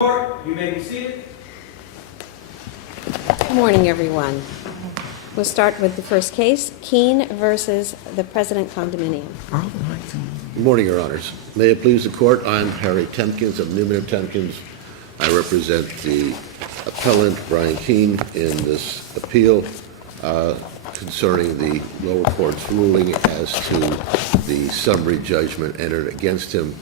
You may be seated. Good morning, everyone. We'll start with the first case, Keane versus the President Condominium. Good morning, Your Honors. May it please the Court, I'm Harry Temkins of Newman & Temkins. I represent the appellant, Brian Keane, in this appeal concerning the lower court's ruling as to the summary judgment entered against him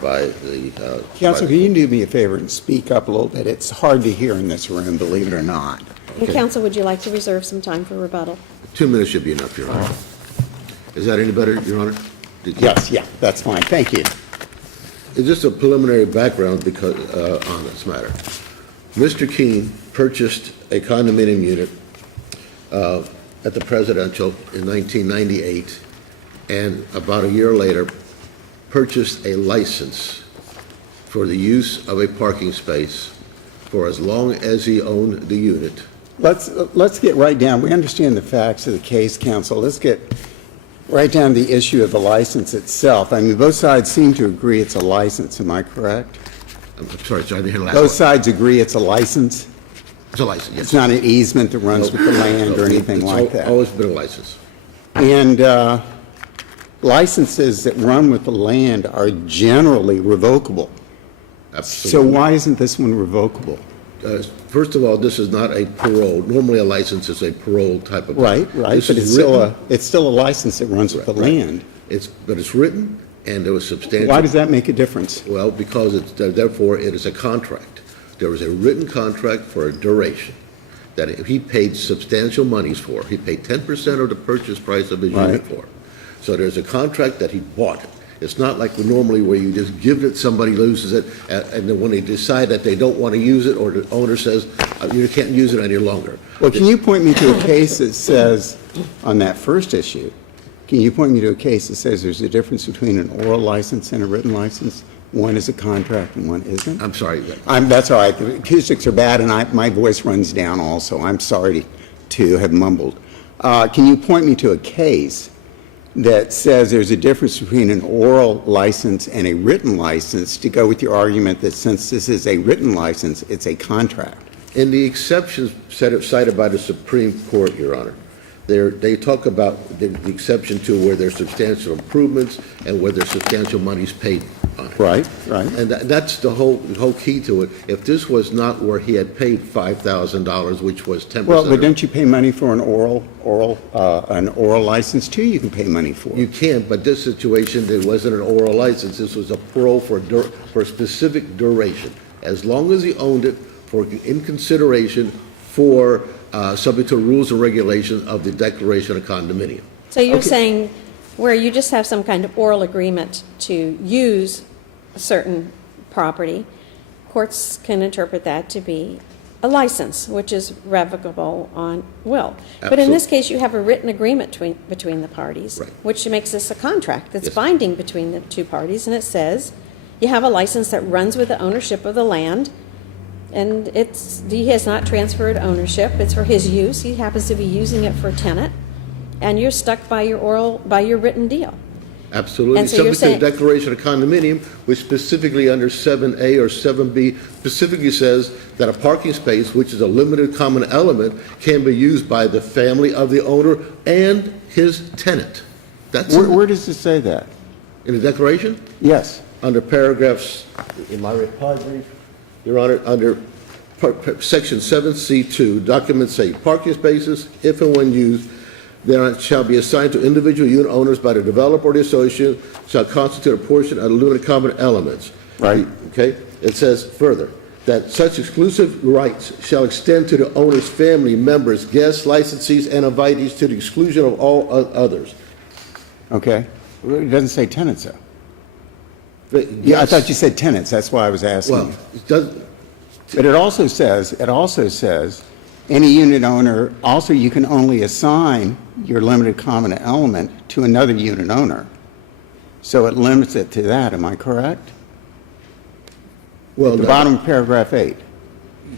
by the... Counsel, can you do me a favor and speak up a little bit? It's hard to hear in this room, believe it or not. And counsel, would you like to reserve some time for rebuttal? 2 minutes should be enough, Your Honor. Is that any better, Your Honor? Yes, yeah, that's fine. Thank you. It's just a preliminary background because on this matter. Mr. Keane purchased a condominium unit at the Presidential in 1998, and about a year later purchased a license for the use of a parking space for as long as he owned the unit. Let's get right down. We understand the facts of the case, counsel. Let's get right down to the issue of the license itself. I mean, both sides seem to agree it's a license. Am I correct? I'm sorry, I didn't hear the last Both one. sides agree it's a license? It's a license, yes. It's not an easement that runs with the land or anything like that? It's always been a license. And licenses that run with the land are generally revocable. Absolutely. So why isn't this one revocable? First of all, this is not a parole. Normally, a license is a parole type of. Right, This but is it's still a license that runs with the land. But it's written, and there was substantial. Why does that make a difference? Well, because therefore it is a contract. There was a written contract for a duration that he paid substantial monies for. He paid 10% of the purchase price of his unit for. So there's a contract that he bought. It's not like normally where you just give it, somebody loses it, and then when they decide that they don't want to use it, or the owner says, you can't use it any longer. Well, can you point me to a case that says, on that first issue, can you point me to a case that says there's a difference between an oral license and a written license? One is a contract and one isn't? I'm sorry. That's all right. The acoustics are bad, and my voice runs down also. I'm sorry to have mumbled. Can you point me to a case that says there's a difference between an oral license and a written license to go with your argument that since this is a written license, it's a contract? In the exceptions cited by the Supreme Court, Your Honor, they talk about the exception to where there's substantial improvements and where there's substantial monies paid on it. Right. And that's the whole key to it. If this was not where he had paid $5,000, which was 10%. Well, but don't you pay money for an oral license too? You can pay money for. You can, but this situation, there wasn't an oral license. This was a parole for a specific duration, as long as he owned it, in consideration for subject to rules and regulations of the Declaration of Condominium. So you're saying where you just have some kind of oral agreement to use a certain property, courts can interpret that to be a license, which is revocable on will. But in this case, you have a written agreement between the parties, Right. which makes this a contract that's Yes. binding between the two parties, and it says you have a license that runs with the ownership of the land, and he has not transferred ownership. It's for his use. He happens to be using it for a tenant, and you're stuck by your written deal. Absolutely. And so you're Subject to the Declaration of Condominium, which specifically under 7A or 7B specifically says that a parking space, which is a limited common element, can be used by the family of the owner and his tenant. That's Where does it say that? in the Declaration? Yes. Under paragraphs, in my reply brief, Your Honor, under section 7C2, documents say parking spaces, if and when used, there shall be assigned to individual unit owners by the developer or the associate, shall constitute a portion of the limited common elements. Right. Okay? It says further that such exclusive rights shall extend to the owner's family members, guests, licensees, and invitees to the exclusion of all others. Okay. It doesn't say tenants, though. But Yeah, I yes. thought you said tenants. That's why I was asking. Well, it does. But it also says any unit owner, also you can only assign your limited common element to another unit owner. So it limits it to that. Am I correct? Well, The no. bottom of paragraph 8.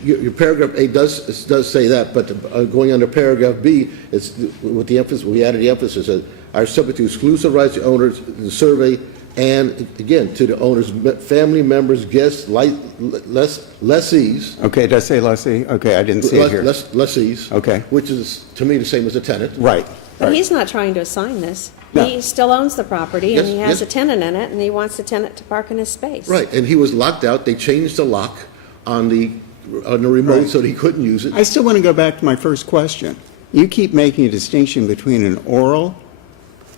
Your paragraph A does say that, but going under paragraph B, it's with the emphasis, we added the emphasis that are subject to exclusive rights to owners, the survey, and again, to the owner's family members, guests, lessees. Okay, does it say lessee? Okay, I didn't see it here. Lessees. Okay. Which is, to me, the same as a tenant. Right. But right. he's not trying to assign this. No. He still owns the property, and Yes, he has yes. a tenant in it, and he wants the tenant to park in his space. Right, and he was locked out. They changed the lock on the remote Right. so that he couldn't use it. I still want to go back to my first question. You keep making a distinction between an oral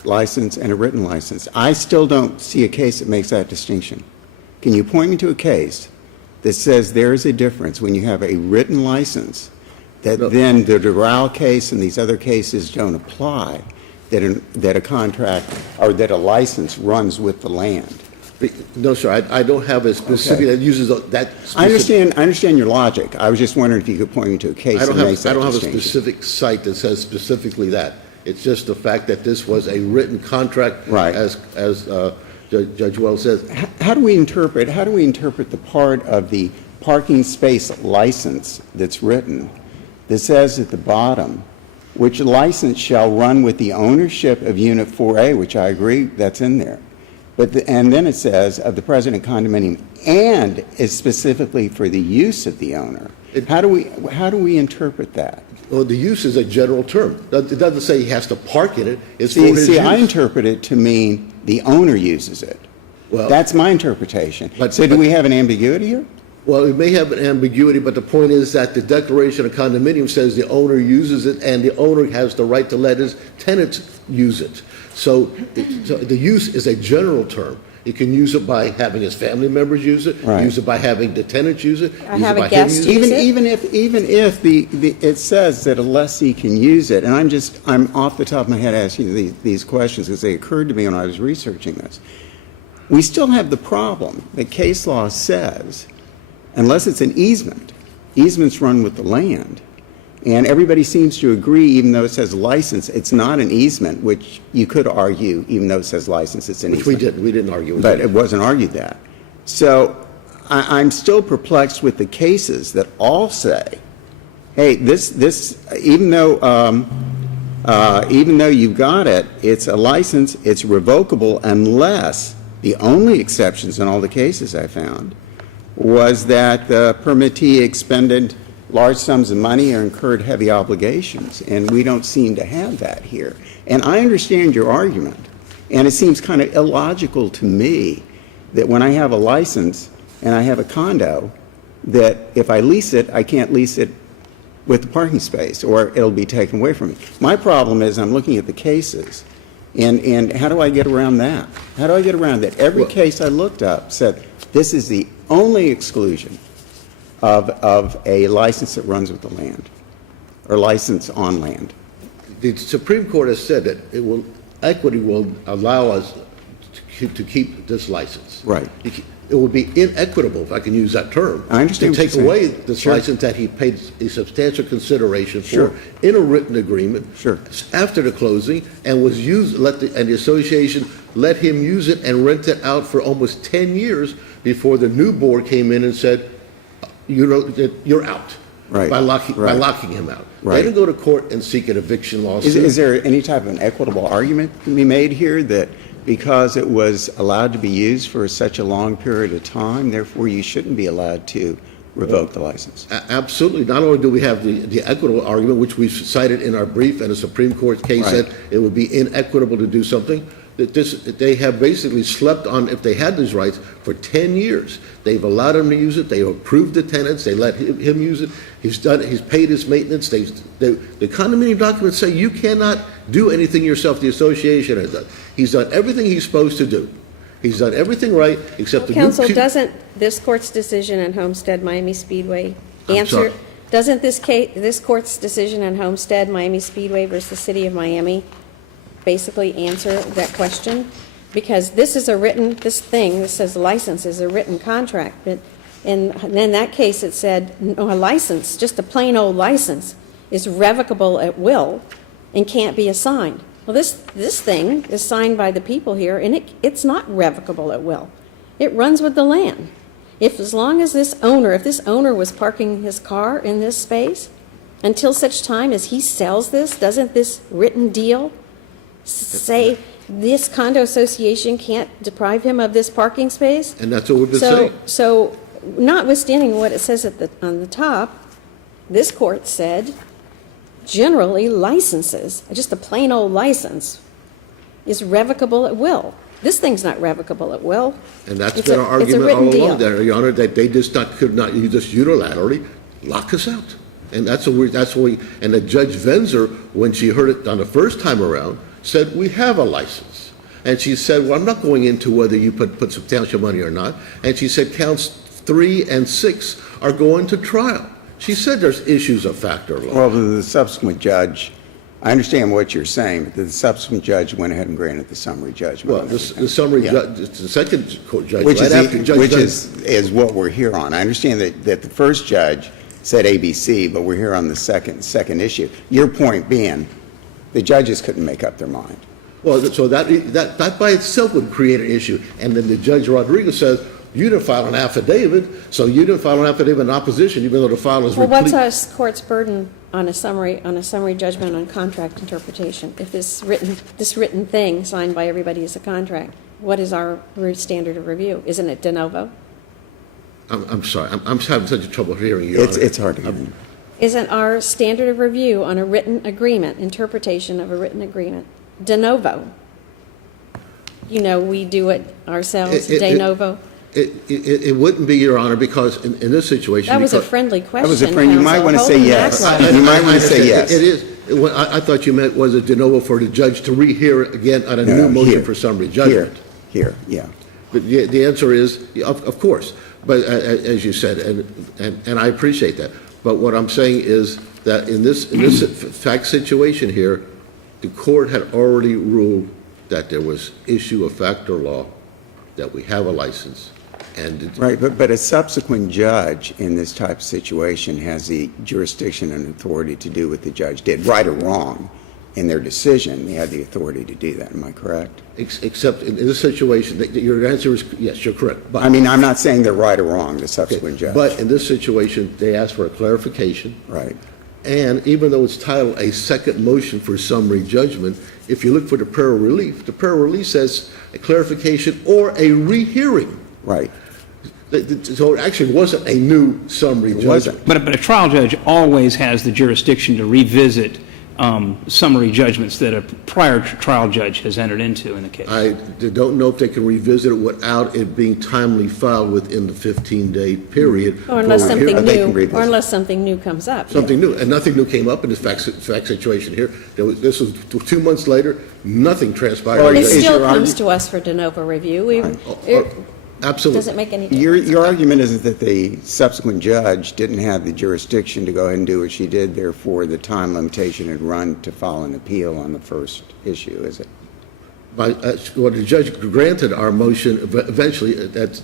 license and a written license. I still don't see a case that makes that distinction. Can you point me to a case that says there is a difference when you have a written license, that No. then the Doral case and these other cases don't apply, that a contract or that a license runs with the land? No, sir, I don't have a specific that uses that specific. I understand your logic. I was just wondering if you could point me to a case I that don't makes that have a distinction. specific site that says specifically that. It's just the fact that this was a written contract. Right. As Judge Wells says. How do we interpret the part of the parking space license that's written that says at the bottom, which license shall run with the ownership of Unit 4A, which I agree, that's in there. And then it says of the present condominium, and is specifically for the use of the owner. How do we interpret that? Well, the use is a general term. It doesn't say he has to park in it. It's for his use. I interpret it to mean the owner uses it. Well, that's my interpretation. But do we have an ambiguity here? Well, it may have an ambiguity, but the point is that the Declaration of Condominium says the owner uses it, and the owner has the right to let his tenants use it. So the use is a general term. He can use it by having his family members use it, Right. use it by having the tenants use it, Or use have it a by guest him use using it. Even if it says that a lessee can use it, and I'm off the top of my head asking these questions because they occurred to me when I was researching this. We still have the problem that case law says, unless it's an easement, easements run with the land. And everybody seems to agree, even though it says license, it's not an easement, which you could argue, even though it says license, it's an Which easement. we didn't argue with But that. it wasn't argued that. So I'm still perplexed with the cases that all say, hey, this even though you've got it, it's a license, it's revocable unless the only exceptions in all the cases I found was that the permittee expended large sums of money or incurred heavy obligations, and we don't seem to have that here. And I understand your argument, and it seems kind of illogical to me that when I have a license and I have a condo, that if I lease it, I can't lease it with the parking space, or it'll be taken away from me. My problem is I'm looking at the cases, and how do I get around that? How do I get around that? Every case I looked up said this is the only exclusion of a license that runs with the land, or license on land. The Supreme Court has said that equity will allow us to keep this license. Right. It would be inequitable, if I can use that term. I understand to what take you're away saying. this Sure. license that he paid a substantial consideration for Sure. in a written agreement. Sure. After the closing, and was used. And the association let him use it and rent it out for almost 10 years before the new board came in and said, you're out. Right. By locking him out. Right. They didn't go to court and seek an eviction lawsuit. Is there any type of an equitable argument to be made here that because it was allowed to be used for such a long period of time, therefore you shouldn't be allowed to revoke the license? Absolutely. Not only do we have the equitable argument, which we cited in our brief, and the Supreme Court case Right. said it would be inequitable to do something, that they have basically slept on, if they had these rights, for 10 years. They've allowed him to use it. They approved the tenants. They let him use it. He's paid his maintenance. The condominium documents say you cannot do anything yourself. The association has done. He's done everything he's supposed to do. He's done everything right, except the Counsel, doesn't this court's decision in Homestead Miami Speedway answer? Doesn't this court's decision in Homestead Miami Speedway versus the City of Miami basically answer that question? Because this is this says license is a written contract, but in that case it said no, a license, just a plain old license, is revocable at will and can't be assigned. Well, this thing is signed by the people here, and it's not revocable at will. It runs with the land. If this owner was parking his car in this space, until such time as he sells this, doesn't this written deal say this condo association can't deprive him of this parking space? And that's what we've been saying. So notwithstanding what it says on the top, this court said, generally licenses, just a plain old license, is revocable at will. This thing's not revocable at will. And that's It's been our it's a argument written all along, deal. there, Your Honor, that they could not, you just unilaterally lock us out. And that's what and the Judge Venzer, when she heard it on the first time around, said, we have a license. And she said, well, I'm not going into whether you put substantial money or not. And she said counts 3 and 6 are going to trial. She said there's issues of fact or law. Well, the subsequent judge, I understand what you're saying, but the subsequent judge went ahead and granted the summary judgment. Well, on the everything. summary Yeah. judge, the second court judge, Which right after Judge is what we're here on. I understand that the first judge said ABC, but we're here on the second issue. Your point being, the judges couldn't make up their mind. Well, so that by itself would create an issue. And then the Judge Rodriguez says, you didn't file an affidavit, so you didn't file an affidavit in opposition, even though the file is Well, replete. what's our court's burden on a summary judgment on contract interpretation? If this written thing signed by everybody is a contract, what is our standard of review? Isn't it de novo? I'm sorry, I'm having such a trouble hearing you, Your Honor. It's hard to hear. Isn't our standard of review on a written agreement, interpretation of a written agreement, de novo? You know, we do it ourselves, de novo? It wouldn't be, Your Honor, because in this situation. That was a because- friendly question, That was a friend, you might counsel. want to say Holy yes. mackerel. You might want to say yes. It is. I thought you meant was it de novo for the judge to rehear it again on a No, new motion here. for summary judgment. Here, yeah. But the answer is, of course, but as you said, and I appreciate that. But what I'm saying is that in this fact situation here, the court had already ruled that there was issue of fact or law, that we have a license, and Right, but a subsequent judge in this type of situation has the jurisdiction and authority to do what the judge did, right or wrong. In their decision, they had the authority to do that. Am I correct? except in this situation, your answer is yes, you're correct. But I mean, I'm not saying they're right or wrong, the subsequent judge. But in this situation, they asked for a clarification. Right. And even though it's titled a second motion for summary judgment, if you look for the prayer of relief, the prayer of relief says a clarification or a rehearing. Right. So it actually wasn't a new summary It judgment. wasn't. But a trial judge always has the jurisdiction to revisit summary judgments that a prior trial judge has entered into in the case. I don't know if they can revisit it without it being timely filed within the 15-day period. Or unless for something rehearing. They can new, revisit. or unless something new comes up. Something new, and nothing new came up in this fact situation here. This was 2 months later, nothing transpired. Well, It is still your comes argu- to us for de novo review. Absolutely. Doesn't make any difference. Your argument is that the subsequent judge didn't have the jurisdiction to go ahead and do what she did, therefore the time limitation had run to file an appeal on the first issue, is it? Well, the judge granted our motion, eventually, that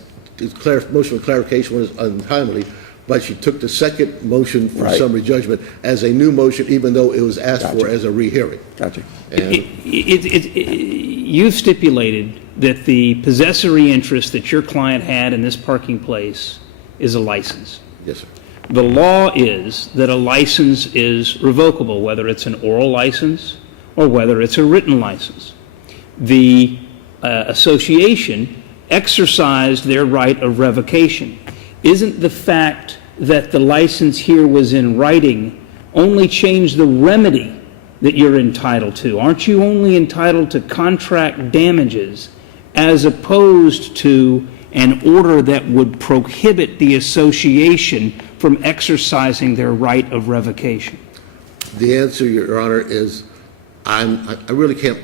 motion for clarification was untimely, but she took the second motion for Right. summary judgment as a new motion, even though it was asked for Gotcha. as a rehearing. Gotcha. And You've stipulated that the possessory interest that your client had in this parking place is a license. yes, sir. The law is that a license is revocable, whether it's an oral license or whether it's a written license. The association exercised their right of revocation. Isn't the fact that the license here was in writing only change the remedy that you're entitled to? Aren't you only entitled to contract damages as opposed to an order that would prohibit the association from exercising their right of revocation? The answer, Your Honor, is I really can't,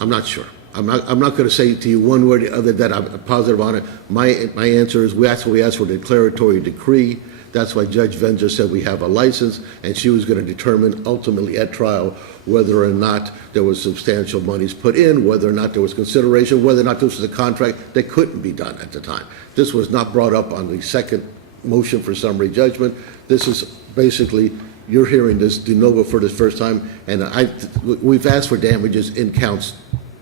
I'm not sure. I'm not going to say to you one way or the other that I'm positive on it. My answer is we asked for a declaratory decree. That's why Judge Venzer said we have a license, and she was going to determine ultimately at trial whether or not there was substantial monies put in, whether or not there was consideration, whether or not this was a contract that couldn't be done at the time. This was not brought up on the second motion for summary judgment. This is basically, you're hearing this de novo for the first time, and we've asked for damages in counts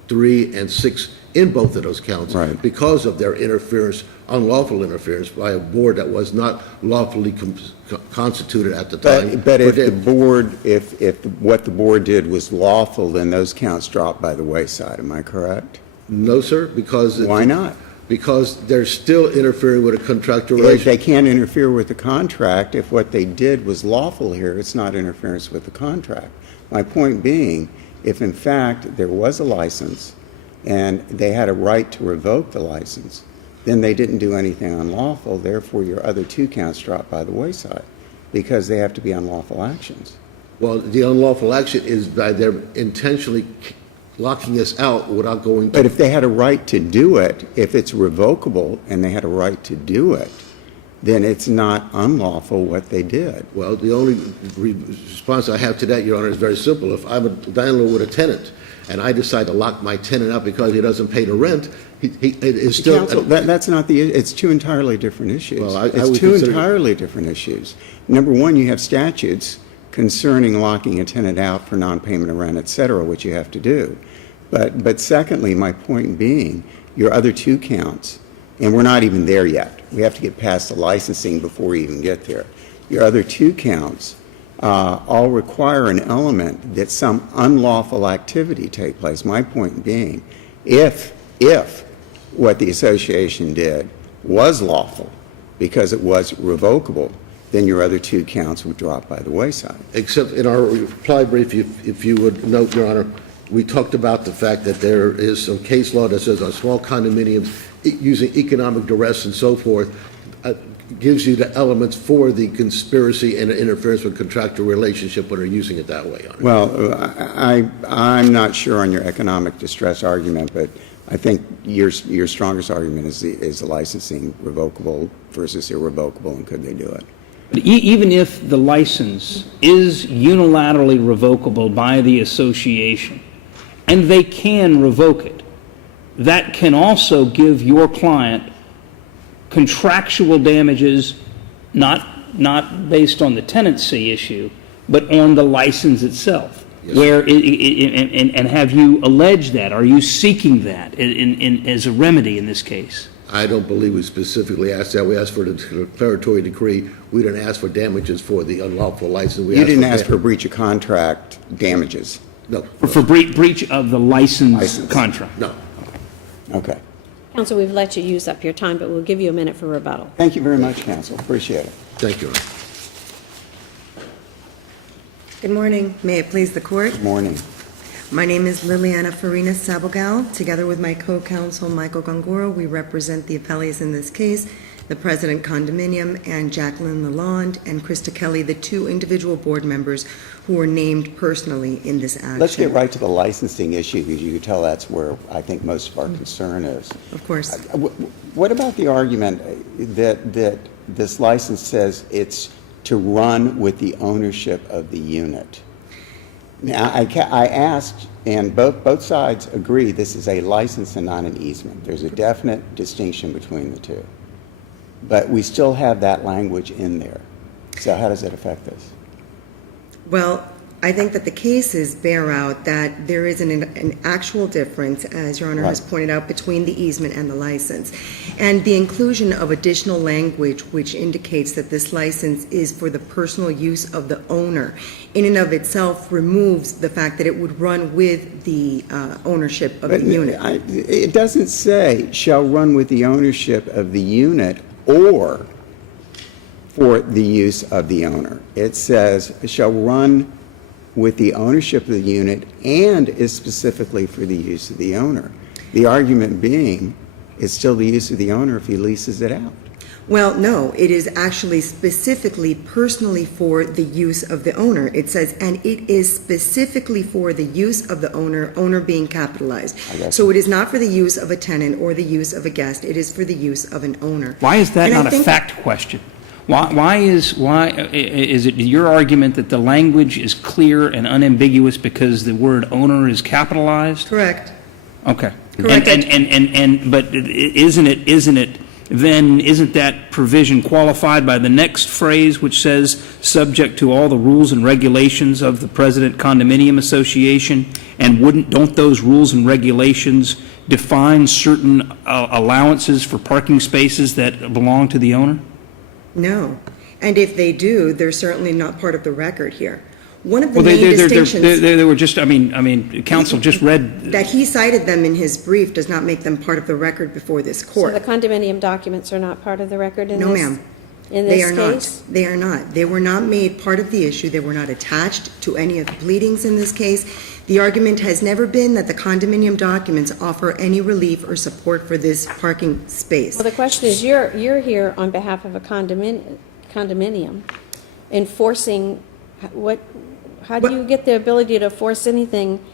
3, and 6 in both of those counts Right. because of their interference, unlawful interference by a board that was not lawfully constituted at the time. But if the board, if what the board did was lawful, then those counts drop by the wayside, am I correct? No, sir, because Why not? Because they're still interfering with a contractual If relationship. they can't interfere with the contract, if what they did was lawful here, it's not interference with the contract. My point being, if in fact there was a license and they had a right to revoke the license, then they didn't do anything unlawful, therefore your other 2 counts drop by the wayside because they have to be unlawful actions. Well, the unlawful action is by their intentionally locking us out without going to. But if they had a right to do it, if it's revocable and they had a right to do it, then it's not unlawful what they did. Well, the only response I have to that, Your Honor, is very simple. If I'm a landlord with a tenant and I decide to lock my tenant out because he doesn't pay the rent, it is still. Counsel, that's not the, it's 2 entirely different issues. Well, I It's would 2 consider- entirely different issues. Number one, you have statutes concerning locking a tenant out for non-payment of rent, et cetera, which you have to do. But secondly, my point being, your other 2 counts, and we're not even there yet. We have to get past the licensing before we even get there. Your other 2 counts all require an element that some unlawful activity take place. My point being, if what the association did was lawful because it was revocable, then your other 2 counts would drop by the wayside. Except in our reply brief, if you would note, Your Honor, we talked about the fact that there is some case law that says on small condominiums, using economic duress and so forth, gives you the elements for the conspiracy and interference with contractual relationship when they're using it that way, Your Honor. Well, I'm not sure on your economic distress argument, but I think your strongest argument is the licensing revocable versus irrevocable, and could they do it? But even if the license is unilaterally revocable by the association, and they can revoke it, that can also give your client contractual damages, not based on the tenancy issue, but on the license itself. Yes. Where and have you alleged that? Are you seeking that as a remedy in this case? I don't believe we specifically asked that. We asked for the declaratory decree. We didn't ask for damages for the unlawful license. You didn't ask for breach of contract damages? No. For breach of the license contract? No. Okay. Counsel, we've let you use up your time, but we'll give you a minute for rebuttal. Thank you very much, counsel. Appreciate it. Thank you, Your Honor. Good morning. May it please the court. Good morning. My name is Liliana Farina Sabogal. Together with my co-counsel Michael Gongoro, we represent the appellees in this case, the President Condominium and Jacqueline Lalonde and Krista Kelly, the 2 individual board members who were named personally in this action. Let's get right to the licensing issue, because you can tell that's where I think most of our concern is. Of course. What about the argument that this license says it's to run with the ownership of the unit? Now, I asked, and both sides agree this is a license and not an easement. There's a definite distinction between the 2. But we still have that language in there. So how does that affect this? Well, I think that the cases bear out that there is an actual difference, as Your Honor has pointed out, between the easement and the license. And the inclusion of additional language which indicates that this license is for the personal use of the owner, in and of itself removes the fact that it would run with the ownership of the unit. It doesn't say shall run with the ownership of the unit or for the use of the owner. It says shall run with the ownership of the unit and is specifically for the use of the owner. The argument being it's still the use of the owner if he leases it out. Well, no, it is actually specifically personally for the use of the owner. It says, and it is specifically for the use of the owner, owner being capitalized. So it is not for the use of a tenant or the use of a guest. It is for the use of an owner. Why is that And I not a think- fact question? Why is it your argument that the language is clear and unambiguous because the word owner is capitalized? Correct. Okay. Correct. But isn't it then isn't that provision qualified by the next phrase, which says, subject to all the rules and regulations of the President Condominium Association? And don't those rules and regulations define certain allowances for parking spaces that belong to the owner? No. And if they do, they're certainly not part of the record here. One of the Well, main distinctions they were just, I mean, counsel just read. that he cited them in his brief does not make them part of the record before this So court. the condominium documents are not part of the record in this? No, ma'am. In They this are case? not. They are not. They were not made part of the issue. They were not attached to any of the pleadings in this case. The argument has never been that the condominium documents offer any relief or support for this parking space. Well, the question is, you're here on behalf of a condominium enforcing how do you get the ability to force anything?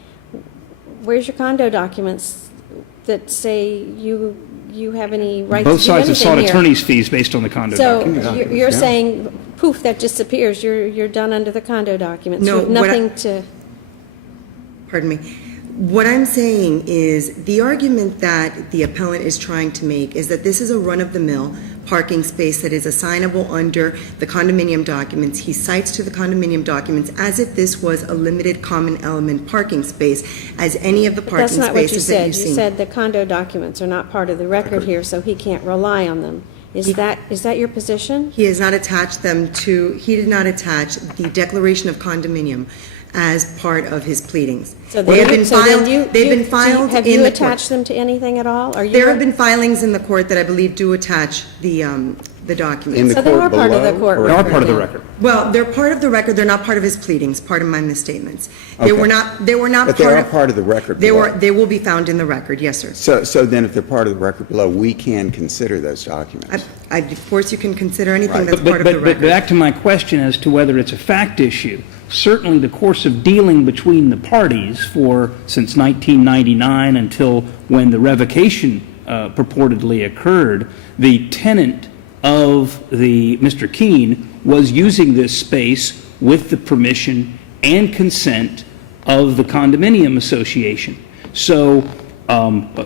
Where's your condo documents that say you have any right to do anything here? Both sides have sought attorney's fees based on the condo documents. So you're saying, poof, that disappears, you're done under the condo documents? No, You have nothing to... Pardon me. What I'm saying is the argument that the appellant is trying to make is that this is a run-of-the-mill parking space that is assignable under the condominium documents. He cites to the condominium documents as if this was a limited common element parking space, as any of the parking That's not what you spaces that said. you've seen. You said the condo documents are not part of the record here, so he can't rely on them. Is that your position? He has not attached them to, he did not attach the declaration of condominium as part of his pleadings. So They have been filed, they've been filed Have in you the court. attached them to anything at all? Are you? There have been filings in the court that I believe do attach the documents. In the So they court are part of the below, court or- They are record. part of the yeah. record. Well, they're part of the record, they're not part of his pleadings, pardon my misstatements. They Okay. were not But they are part of the record They below. they will be found in the record, yes, sir. So then if they're part of the record below, we can consider those documents. Of course, you can consider anything Right. that's part of the But record. back to my question as to whether it's a fact issue. Certainly, the course of dealing between the parties since 1999 until when the revocation purportedly occurred, the tenant of Mr. Keane was using this space with the permission and consent of the condominium association. So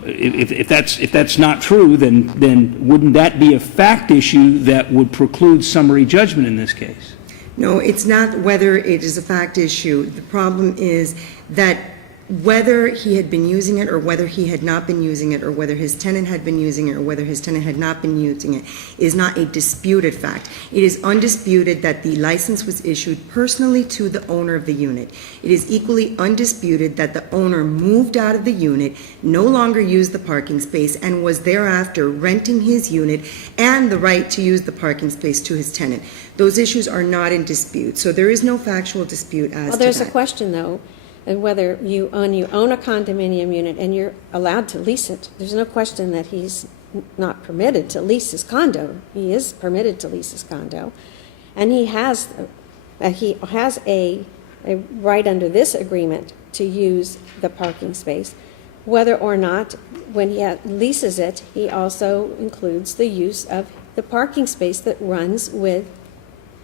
if that's not true, then wouldn't that be a fact issue that would preclude summary judgment in this case? No, it's not whether it is a fact issue. The problem is that whether he had been using it or whether he had not been using it or whether his tenant had been using it or whether his tenant had not been using it is not a disputed fact. It is undisputed that the license was issued personally to the owner of the unit. It is equally undisputed that the owner moved out of the unit, no longer used the parking space, and was thereafter renting his unit and the right to use the parking space to his tenant. Those issues are not in dispute, so there is no factual dispute as to that. Well, there's a question, though, and whether you own a condominium unit and you're allowed to lease it. There's no question that he's not permitted to lease his condo. He is permitted to lease his condo, and he has a right under this agreement to use the parking space. Whether or not, when he leases it, he also includes the use of the parking space that runs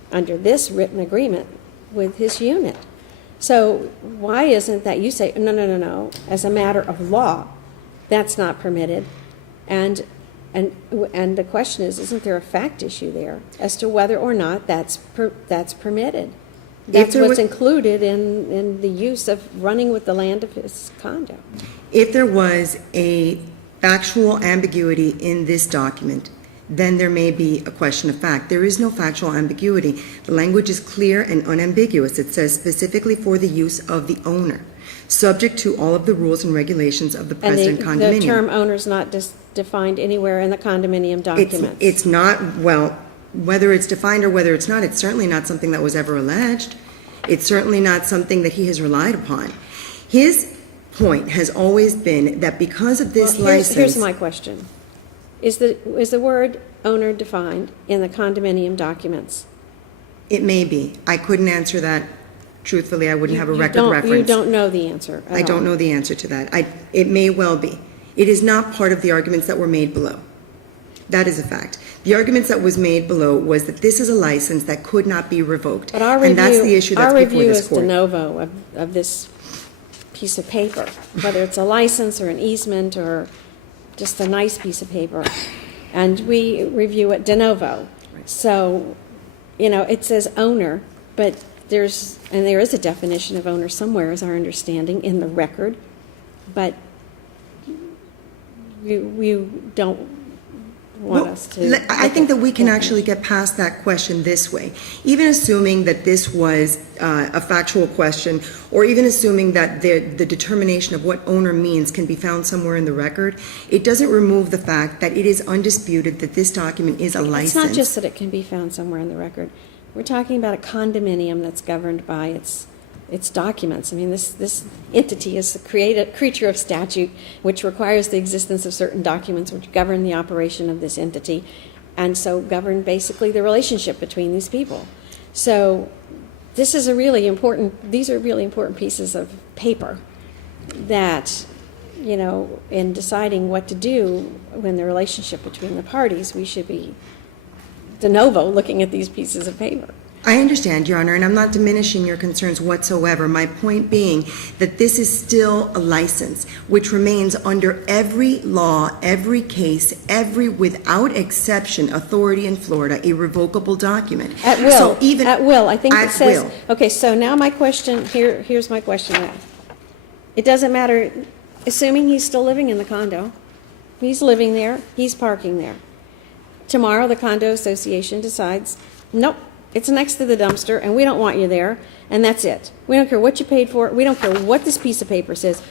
under this written agreement with his unit. So why isn't that, you say, no, as a matter of law, that's not permitted. And the question is, isn't there a fact issue there as to whether or not that's permitted? That's what's included in the use of running with the land of his condo. If there was a factual ambiguity in this document, then there may be a question of fact. There is no factual ambiguity. The language is clear and unambiguous. It says specifically for the use of the owner, subject to all of the rules and regulations of the present And condominium. the term owner is not defined anywhere in the condominium documents. It's not, well, whether it's defined or whether it's not, it's certainly not something that was ever alleged. It's certainly not something that he has relied upon. His point has always been that because of this Well, license. Here's my question. Is the word owner defined in the condominium documents? It may be. I couldn't answer that truthfully. I wouldn't have a You record don't- reference. You don't know the answer at I don't all. know the answer to that. It may well be. It is not part of the arguments that were made below. That is a fact. The arguments that was made below was that this is a license that could not be revoked. But our And that's the issue that's before this Our review is de court. novo of this piece of paper, whether it's a license or an easement or just a nice piece of paper. and we review it de novo. So, it says owner, but there is a definition of owner somewhere, is our understanding, in the record, but you don't want us to. I think that we can actually get past that question this way. Even assuming that this was a factual question, or even assuming that the determination of what owner means can be found somewhere in the record, it doesn't remove the fact that it is undisputed that this document is a license. It's not just that it can be found somewhere in the record. We're talking about a condominium that's governed by its documents. I mean, this entity is a creature of statute, which requires the existence of certain documents which govern the operation of this entity, and so govern basically the relationship between these people. So these are really important pieces of paper that, in deciding what to do when the relationship between the parties, we should be de novo looking at these pieces of paper. I understand, Your Honor, and I'm not diminishing your concerns whatsoever. My point being that this is still a license, which remains under every law, every case, without exception, authority in Florida, a revocable document. At will. So even at will. I think it at says. will. Okay, so now my question, here's my question now. It doesn't matter, assuming he's still living in the condo, he's living there, he's parking there. Tomorrow, the condo association decides, nope, it's next to the dumpster, and we don't want you there, and that's it. We don't care what you paid for it. We don't care what this piece of paper says.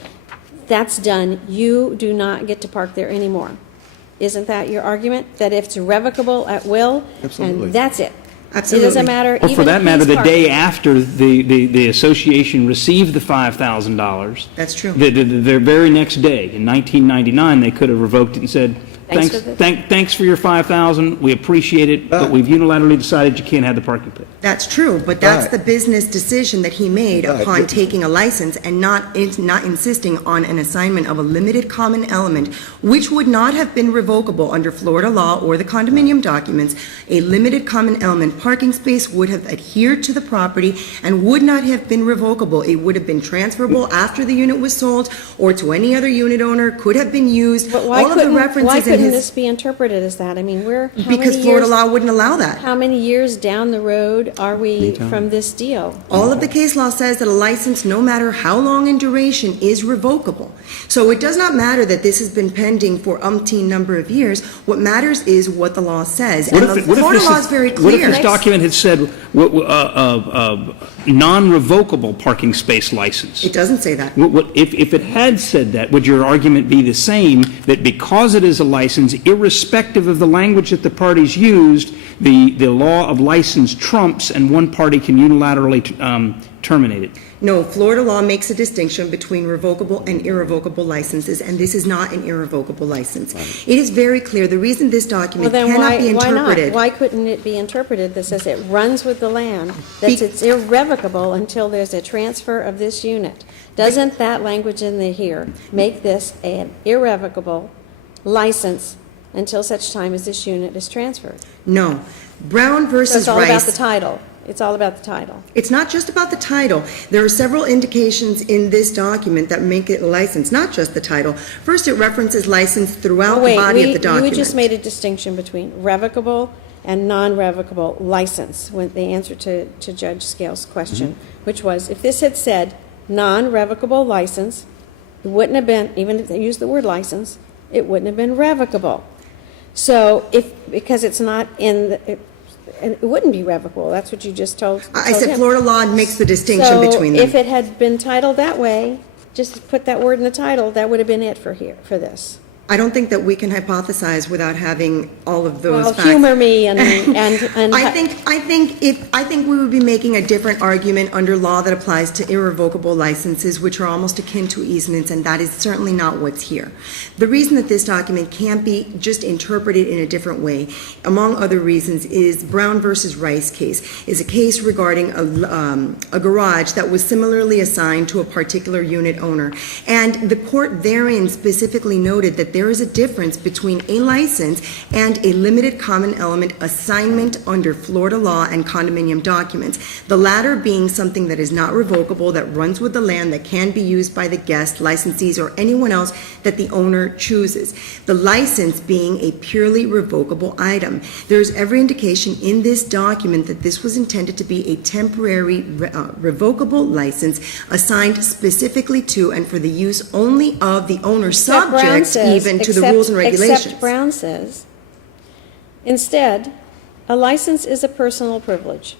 That's done. You do not get to park there anymore. Isn't that your argument? That if it's irrevocable at will, Absolutely. and that's it. Absolutely. It doesn't matter. Or for even that if matter, he's the day parking. after the association received the $5,000. That's true. Their very next day, in 1999, they could have revoked it and said, Thanks for the- thanks for your $5,000, we appreciate it, but we've unilaterally decided you can't have the parking pit. That's true, but that's Right. the business decision that he made Right. upon taking a license and not insisting on an assignment of a limited common element, which would not have been revocable under Florida law or the condominium documents. A limited common element parking space would have adhered to the property and would not have been revocable. It would have been transferable after the unit was sold or to any other unit owner, could have been used. But why All of the references in couldn't his... this be interpreted as that? I mean, Because Florida law wouldn't allow that. How many years down the road are we from this deal? All of the case law says that a license, no matter how long in duration, is revocable. So it does not matter that this has been pending for umpteen number of years. What matters is what the law says. And the Florida law is very clear. What if this document had said non-revocable parking space license? It doesn't say that. If it had said that, would your argument be the same, that because it is a license, irrespective of the language that the parties used, the law of license trumps and one party can unilaterally terminate it? No, Florida law makes a distinction between revocable and irrevocable licenses, and this is not an irrevocable license. It is very clear. The reason this Well, document then cannot be why not? interpreted. Why couldn't it be interpreted that says it runs with the land, that it's irrevocable until there's a transfer of this unit? Doesn't that language in here make this an irrevocable license until such time as this unit is transferred? No. Brown So versus it's all about Rice. the title. It's all about the title. It's not just about the title. There are several indications in this document that make it a license, not just the title. First, it references license throughout the body of the document. You just made a distinction between revocable and non-revocable license when the answer to Judge Scales' question, which was, if this had said non-revocable license, it wouldn't have been, even if they used the word license, it wouldn't have been revocable. So because it's not in the, and it wouldn't be revocable. That's what you just told I said him. Florida law makes the distinction between them. So if it had been titled that way, just put that word in the title, that would have been it for this. I don't think that we can hypothesize without having all of those Well, facts. humor me and I think we would be making a different argument under law that applies to irrevocable licenses, which are almost akin to easements, and that is certainly not what's here. The reason that this document can't be just interpreted in a different way, among other reasons, is Brown versus Rice case is a case regarding a garage that was similarly assigned to a particular unit owner, and the court therein specifically noted that that there is a difference between a license and a limited common element assignment under Florida law and condominium documents. The latter being something that is not revocable, that runs with the land, that can be used by the guest, licensees, or anyone else that the owner chooses. The license being a purely revocable item. There's every indication in this document that this was intended to be a temporary revocable license assigned specifically to and for the use only of the owner, Except Brown subject says- even to the except- rules and regulations. Except Brown says, instead, a license is a personal privilege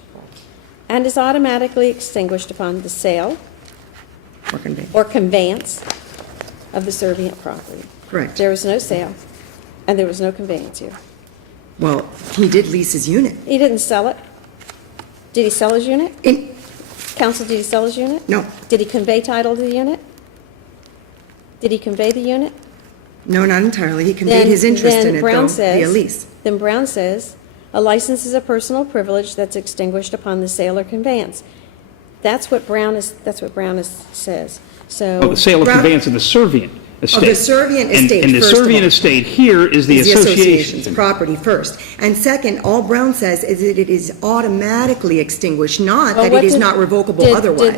and is automatically extinguished upon the sale Or convey. or conveyance of the servient property. Correct. There was no sale, and there was no conveyance here. Well, he did lease his unit. He didn't sell it. Did he sell his unit? In, Counsel, did he sell his unit? no, Did he convey title to the unit? Did he convey the unit? no, not entirely. He conveyed his interest Then in it, Brown though, says- via lease. Then Brown says, a license is a personal privilege that's extinguished upon the sale or conveyance. That's what Brown says. So. Oh, the sale or Brown- conveyance of the servient estate. Of the servient estate, And the first of servient all. estate here is the Is association. association's property first. And second, all Brown says is that it is automatically extinguished, not Well, that what it is did- not revocable did- otherwise.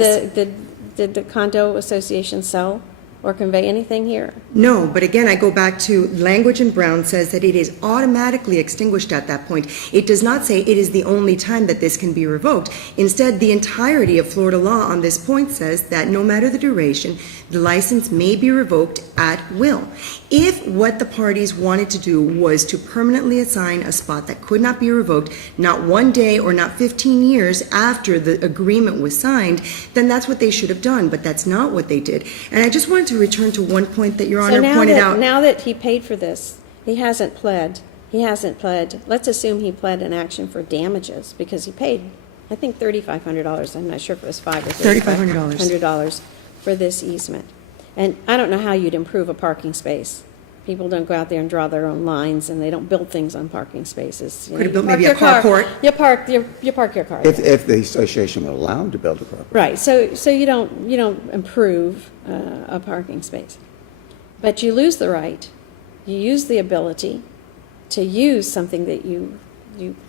Did the condo association sell or convey anything here? No, but again, I go back to language in Brown says that it is automatically extinguished at that point. It does not say it is the only time that this can be revoked. Instead, the entirety of Florida law on this point says that no matter the duration, the license may be revoked at will. If what the parties wanted to do was to permanently assign a spot that could not be revoked, not one day or not 15 years after the agreement was signed, then that's what they should have done, but that's not what they did. And I just wanted to return to one point that Your So Honor now pointed that, out. now that he paid for this, he hasn't pled, let's assume he pled an action for damages, because he paid, I think, $3,500, I'm not sure if it was $500 or $3,500. $100 for this easement. And I don't know how you'd improve a parking space. People don't go out there and draw their own lines, and they don't build things on parking spaces. You Could have know, built you park maybe a your car- carport. You park your car. If the association were allowed to build a property. Right, so you don't improve a parking space. But you lose the right, you use the ability to use something that you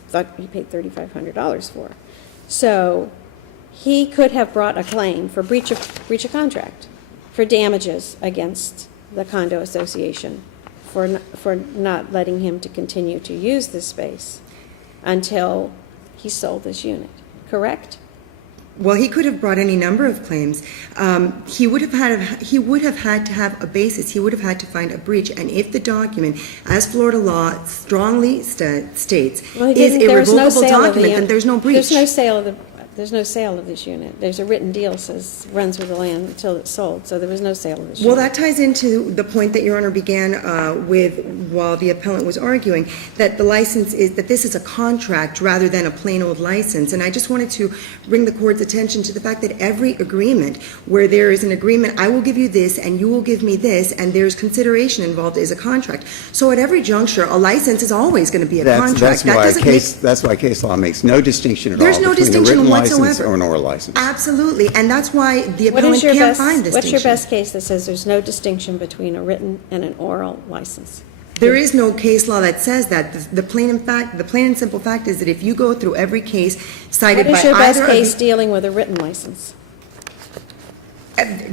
thought you paid $3,500 for. So he could have brought a claim for breach of contract, for damages against the condo association for not letting him to continue to use this space until he sold this unit, correct? Well, he could have brought any number of claims. He would have had to have a basis. He would have had to find a breach. And if the document, as Florida law strongly states, Well, he is didn't- a there was no revocable sale of the document, then unit. there's no breach. There's no sale of this unit. There's a written deal says runs with the land until it's sold, so there was no sale of this Well, unit. that ties into the point that Your Honor began with while the appellant was arguing, that the license is, that this is a contract rather than a plain old license. And I just wanted to bring the court's attention to the fact that every agreement where there is an agreement, I will give you this and you will give me this, and there's consideration involved, is a contract. So at every juncture, a license is always going to be a contract. That doesn't make- That's why case law makes no distinction at all There's no between a distinction written license whatsoever. or an oral license. Absolutely, and that's why the What appellant is your can't best, find what's distinction. your best case that says there's no distinction between a written and an oral license? There is no case law that says that. The plain and simple fact is that if you go through every case cited What by is your best either case of dealing with a written license?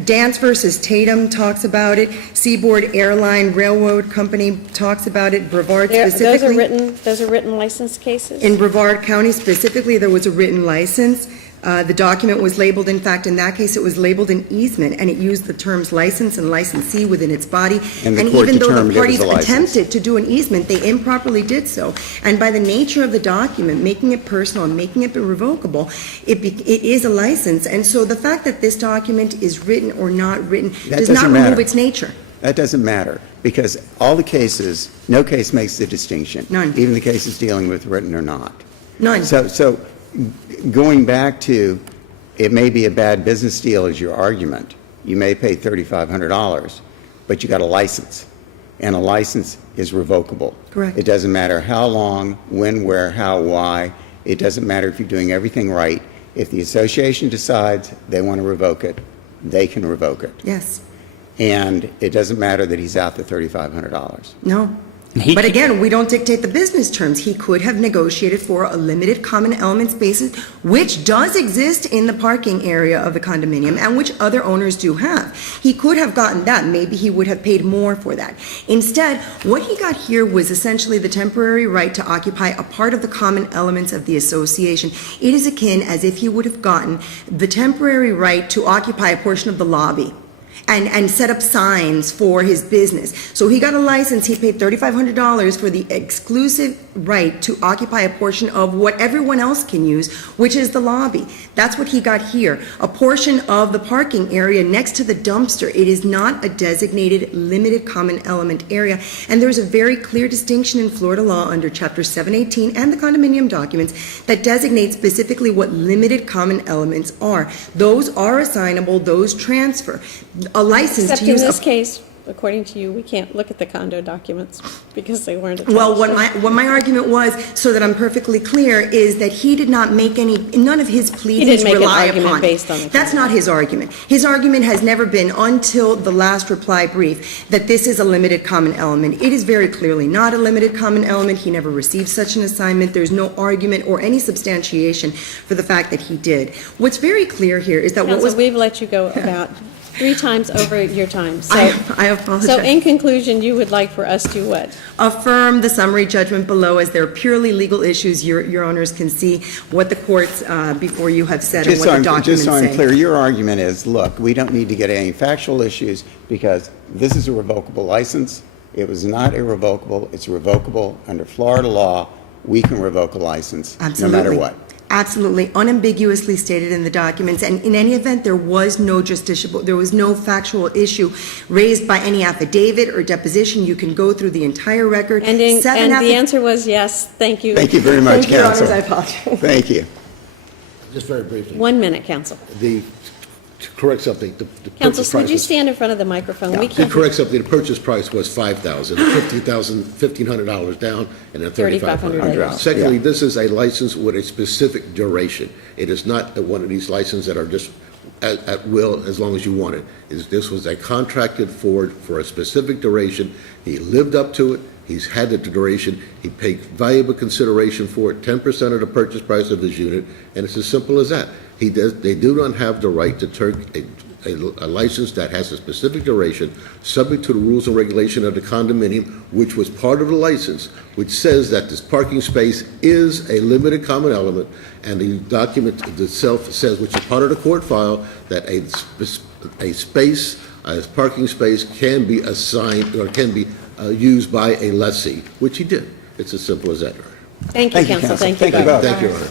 Dance versus Tatum talks about it, Seaboard Airline Railroad Company talks about it, Brevard specifically. Those are written license cases? In Brevard County specifically, there was a written license. The document was labeled, in fact, in that case, it was labeled an easement, and it used the terms license and licensee within its body. And the court even though determined the it was parties a license. attempted to do an easement, they improperly did so. And by the nature of the document, making it personal and making it irrevocable, it is a license. And so the fact that this document is written or not written That does not doesn't remove matter. its nature. That doesn't matter, because all the cases, no case makes the distinction. None. Even the cases dealing with written or not. None. So going back to, it may be a bad business deal is your argument. You may pay $3,500, but you got a license, and a license is revocable. Correct. It doesn't matter how long, when, where, how, why. It doesn't matter if you're doing everything right. If the association decides they want to revoke it, they can revoke it. Yes. and it doesn't matter that he's out the $3,500. No. But again, we don't dictate the business terms. He could have negotiated for a limited common element spaces, which does exist in the parking area of the condominium and which other owners do have. He could have gotten that. Maybe he would have paid more for that. Instead, what he got here was essentially the temporary right to occupy a part of the common elements of the association. It is akin as if he would have gotten the temporary right to occupy a portion of the lobby and set up signs for his business. So he got a license, he paid $3,500 for the exclusive right to occupy a portion of what everyone else can use, which is the lobby. That's what he got here, a portion of the parking area next to the dumpster. It is not a designated limited common element area, and there's a very clear distinction in Florida law under Chapter 718 and the condominium documents that designate specifically what limited common elements are. Those are assignable, those transfer. A license Except to in use this a case, according to you, we can't look at the condo documents because they weren't attached. Well, what my argument was, so that I'm perfectly clear, is that he did not make none of his pleadings make an rely argument upon. based on the That's not his argument. His argument has never been, until the last reply brief, that this is a limited common element. It is very clearly not a limited common element. He never received such an assignment. There's no argument or any substantiation for the fact that he did. What's very clear here is that what Counsel, was... we've let you go about 3 times over your time. So, I apologize. so in conclusion, you would like for us to what? Affirm the summary judgment below, as they're purely legal issues. Your owners can see what the courts before you have said and what the documents Just so I'm say. clear, your argument is, look, we don't need to get any factual issues because this is a revocable license. It was not irrevocable. It's revocable under Florida law. We can revoke a license no matter what. Absolutely, unambiguously stated in the documents, and in any event, there was no justiciable, there was no factual issue raised by any affidavit or deposition. You can go through the entire record. And the answer was yes. Thank you. Thank you very much, Thank you, Your counsel. Honors, I apologize. Thank you. Just very briefly. 1 minute, counsel. To correct something, the purchase Counsel, price would you was... stand in front of the microphone? We To can't. correct something, the purchase price was $5,000, $1,500 down, and then $3,500. $3,500. Secondly, Yeah. this is a license with a specific duration. It is not one of these licenses that are just at will as long as you want it. This was a contracted for a specific duration. He lived up to it. He's had the duration. He paid valuable consideration for it, 10% of the purchase price of his unit, and it's as simple as that. They do not have the right to turn a license that has a specific duration, subject to the rules and regulation of the condominium, which was part of the license, which says that this parking space is a limited common element, and the document itself says, which is part of the court file, that a parking space can be assigned or can be used by a lessee, which he did. It's as simple as that. Thank you, counsel. Thank you Thank you both. both. Thank you, Your Honor.